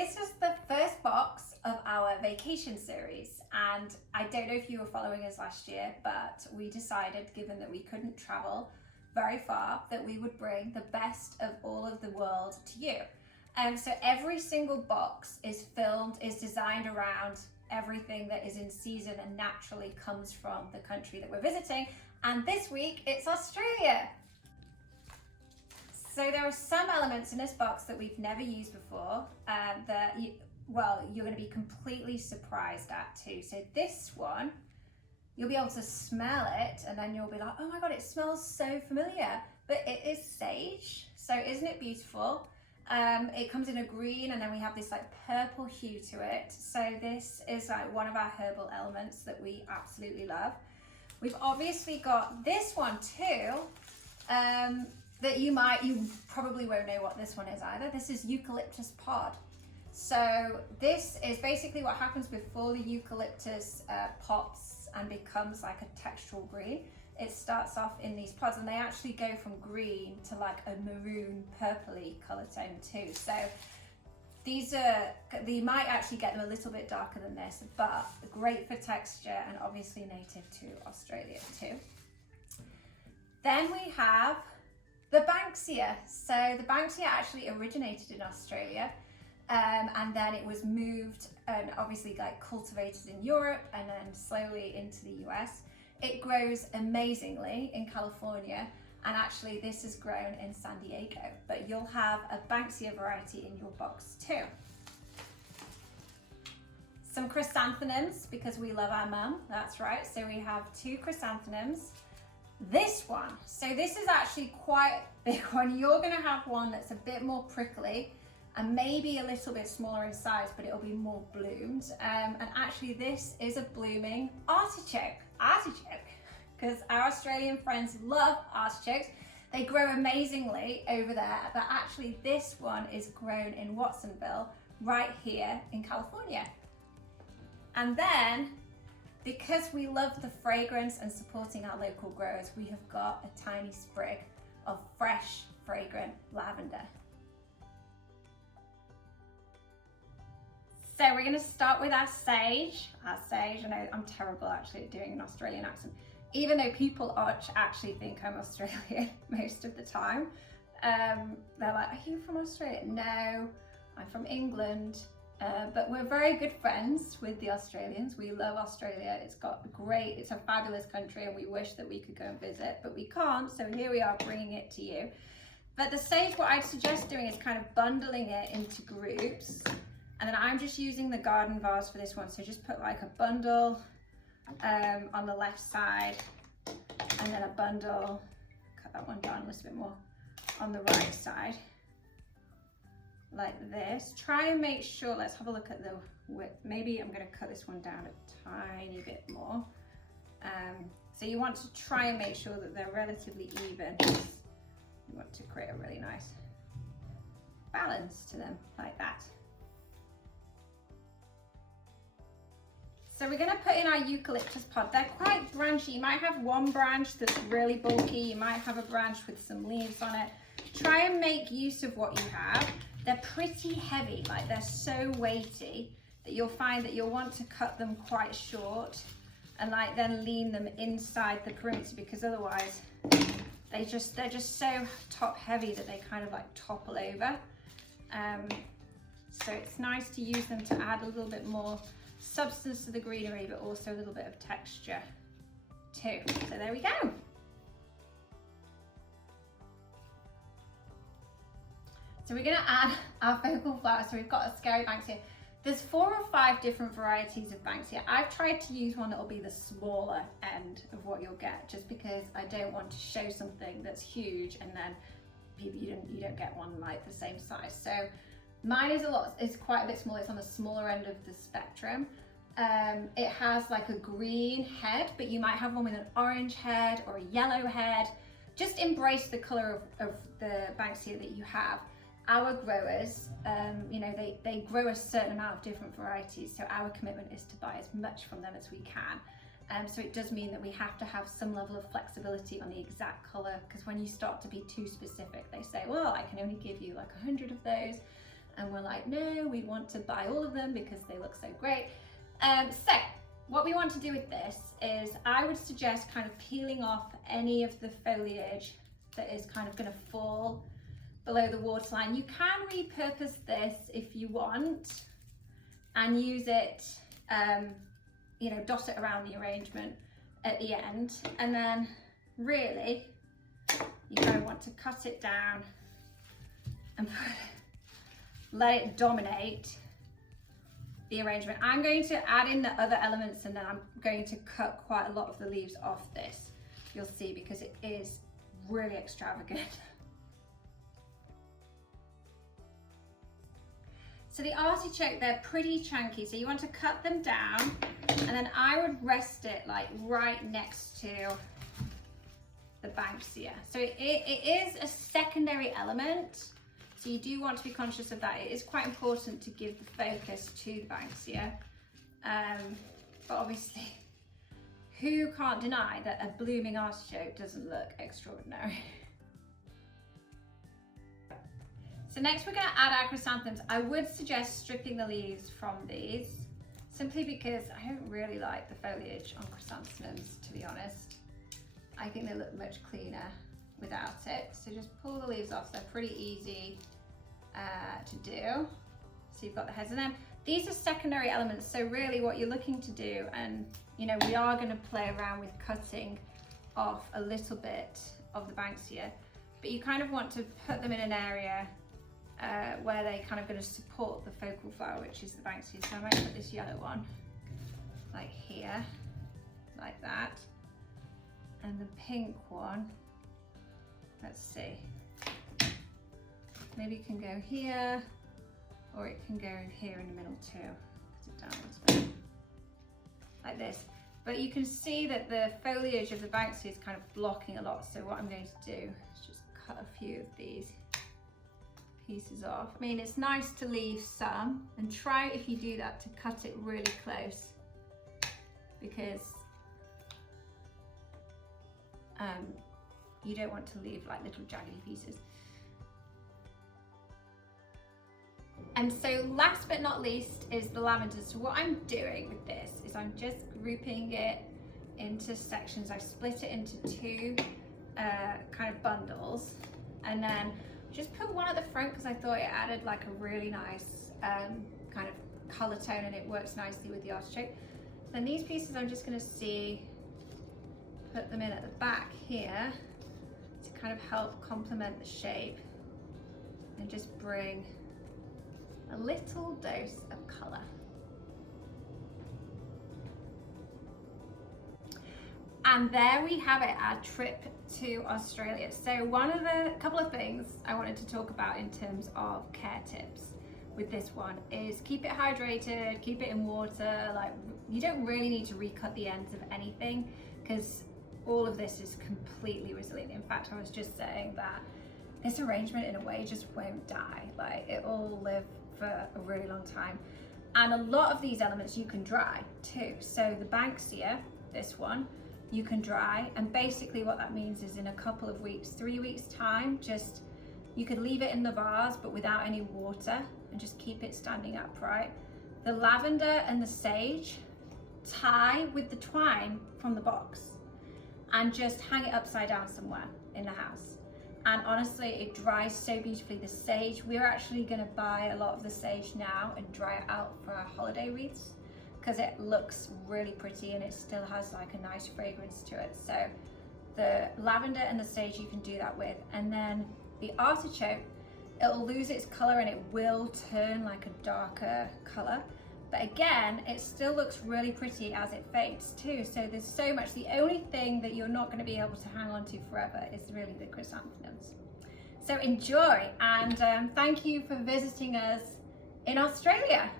this is the first box of our vacation series, and I don't know if you were following us last year, but we decided, given that we couldn't travel very far, that we would bring the best of all of the world to you. So every single box is designed around everything that is in season and naturally comes from the country that we're visiting. And this week it's Australia. So there are some elements in this box that we've never used before that you're going to be completely surprised at too. So this one, you'll be able to smell it and then you'll be like, oh my God, it smells so familiar. But it is sage. So isn't it beautiful? It comes in a green and then we have this like purple hue to it. So this is like one of our herbal elements that we absolutely love. We've obviously got this one too, that you probably won't know what this one is either. This is eucalyptus pod. So this is basically what happens before the eucalyptus pops and becomes like a textural green. It starts off in these pods and they actually go from green to like a maroon purpley color tone too. So you might actually get them a little bit darker than this, but great for texture and obviously native to Australia too. Then we have the Banksia. So the Banksia actually originated in Australia and then it was moved and obviously like cultivated in Europe and then slowly into the US. It grows amazingly in California, and actually this is grown in San Diego, but you'll have a Banksia variety in your box too. Some chrysanthemums, because we love our mum, that's right. So we have 2 chrysanthemums. This one, so this is actually quite a big one. You're gonna have one that's a bit more prickly and maybe a little bit smaller in size, but it'll be more bloomed. And actually this is a blooming artichoke, because our Australian friends love artichokes. They grow amazingly over there, but actually this one is grown in Watsonville, right here in California. And then, because we love the fragrance and supporting our local growers, we have got a tiny sprig of fresh, fragrant lavender. So we're going to start with our sage. I know I'm terrible actually at doing an Australian accent, even though people actually think I'm Australian most of the time. They're like, are you from Australia? No, I'm from England. But we're very good friends with the Australians. We love Australia. It's a fabulous country and we wish that we could go and visit, but we can't. So here we are bringing it to you. But the sage, what I'd suggest doing is kind of bundling it into groups. And then I'm just using the garden vase for this one. So just put like a bundle on the left side and then a bundle, cut that one down a little bit more, on the right side. Like this. Try and make sure, let's have a look at the width. Maybe I'm going to cut this one down a tiny bit more. So you want to try and make sure that they're relatively even. You want to create a really nice balance to them, like that. So we're going to put in our eucalyptus pod. They're quite branchy. You might have one branch that's really bulky. You might have a branch with some leaves on it. Try and make use of what you have. They're pretty heavy, like they're so weighty that you'll find that you'll want to cut them quite short and like then lean them inside the perimeter, because otherwise they're just so top heavy that they kind of like topple over. So it's nice to use them to add a little bit more substance to the greenery, but also a little bit of texture too. So there we go. So we're going to add our focal flowers. So we've got a scary Banksia. There's 4 or 5 different varieties of Banksia. I've tried to use one that will be the smaller end of what you'll get, just because I don't want to show something that's huge and then you don't get one like the same size. So mine is quite a bit smaller. It's on the smaller end of the spectrum. It has like a green head, but you might have one with an orange head or a yellow head. Just embrace the color of the Banksia that you have. Our growers, they grow a certain amount of different varieties, so our commitment is to buy as much from them as we can. So it does mean that we have to have some level of flexibility on the exact color, because when you start to be too specific, they say, well, I can only give you like 100 of those. and we're like, no, we want to buy all of them because they look so great. So what we want to do with this is I would suggest kind of peeling off any of the foliage that is kind of going to fall below the waterline. You can repurpose this if you want and use it, you know, dot it around the arrangement at the end, and then really you kind of want to cut it down and let it dominate the arrangement. I'm going to add in the other elements, and then I'm going to cut quite a lot of the leaves off this, you'll see, because it is really extravagant. So the artichoke, they're pretty chunky, so you want to cut them down, and then I would rest it like right next to the Banksia. So it is a secondary element, so you do want to be conscious of that. It is quite important to give the focus to the Banksia, but obviously who can't deny that a blooming artichoke doesn't look extraordinary? So next we're going to add our chrysanthemums. I would suggest stripping the leaves from these, simply because I don't really like the foliage on chrysanthemums, to be honest. I think they look much cleaner without it. So just pull the leaves off. They're pretty easy to do. So you've got the heads, and then these are secondary elements. So really what you're looking to do, and you know, we are going to play around with cutting off a little bit of the Banksia, but you kind of want to put them in an area where they're kind of going to support the focal flower, which is the Banksia. So I might put this yellow one like here, like that. And the pink one, let's see, maybe it can go here, or it can go here in the middle too. Put it down this way, like this. But you can see that the foliage of the Banksia is kind of blocking a lot. So what I'm going to do is just cut a few of these pieces off. I mean, it's nice to leave some, and try, if you do that, to cut it really close, because you don't want to leave like little jaggedy pieces. And so last but not least is the lavender. So what I'm doing with this is I'm just grouping it into sections. I split it into two kind of bundles, and then just put one at the front because I thought it added like a really nice kind of color tone, and it works nicely with the artichoke. Then these pieces I'm just going to put them in at the back here to kind of help complement the shape and just bring a little dose of color. And there we have it, our trip to Australia. So couple of things I wanted to talk about in terms of care tips with this one is keep it hydrated, keep it in water. Like, you don't really need to recut the ends of anything because all of this is completely resilient. In fact, I was just saying that this arrangement in a way just won't die. Like, it will live for a really long time. And a lot of these elements you can dry too. So the Banksia, this one, you can dry, and basically what that means is in a couple of weeks, 3 weeks time, just you could leave it in the vase but without any water and just keep it standing upright. The lavender and the sage, tie with the twine from the box and just hang it upside down somewhere in the house. And honestly, it dries so beautifully. The sage, we're actually going to buy a lot of the sage now and dry it out for our holiday wreaths because it looks really pretty and it still has like a nice fragrance to it. So the lavender and the sage you can do that with. And then the artichoke, it'll lose its color and it will turn like a darker color. But again, it still looks really pretty as it fades too. So there's so much. The only thing that you're not going to be able to hang on to forever is really the chrysanthemums. So enjoy, and thank you for visiting us in Australia.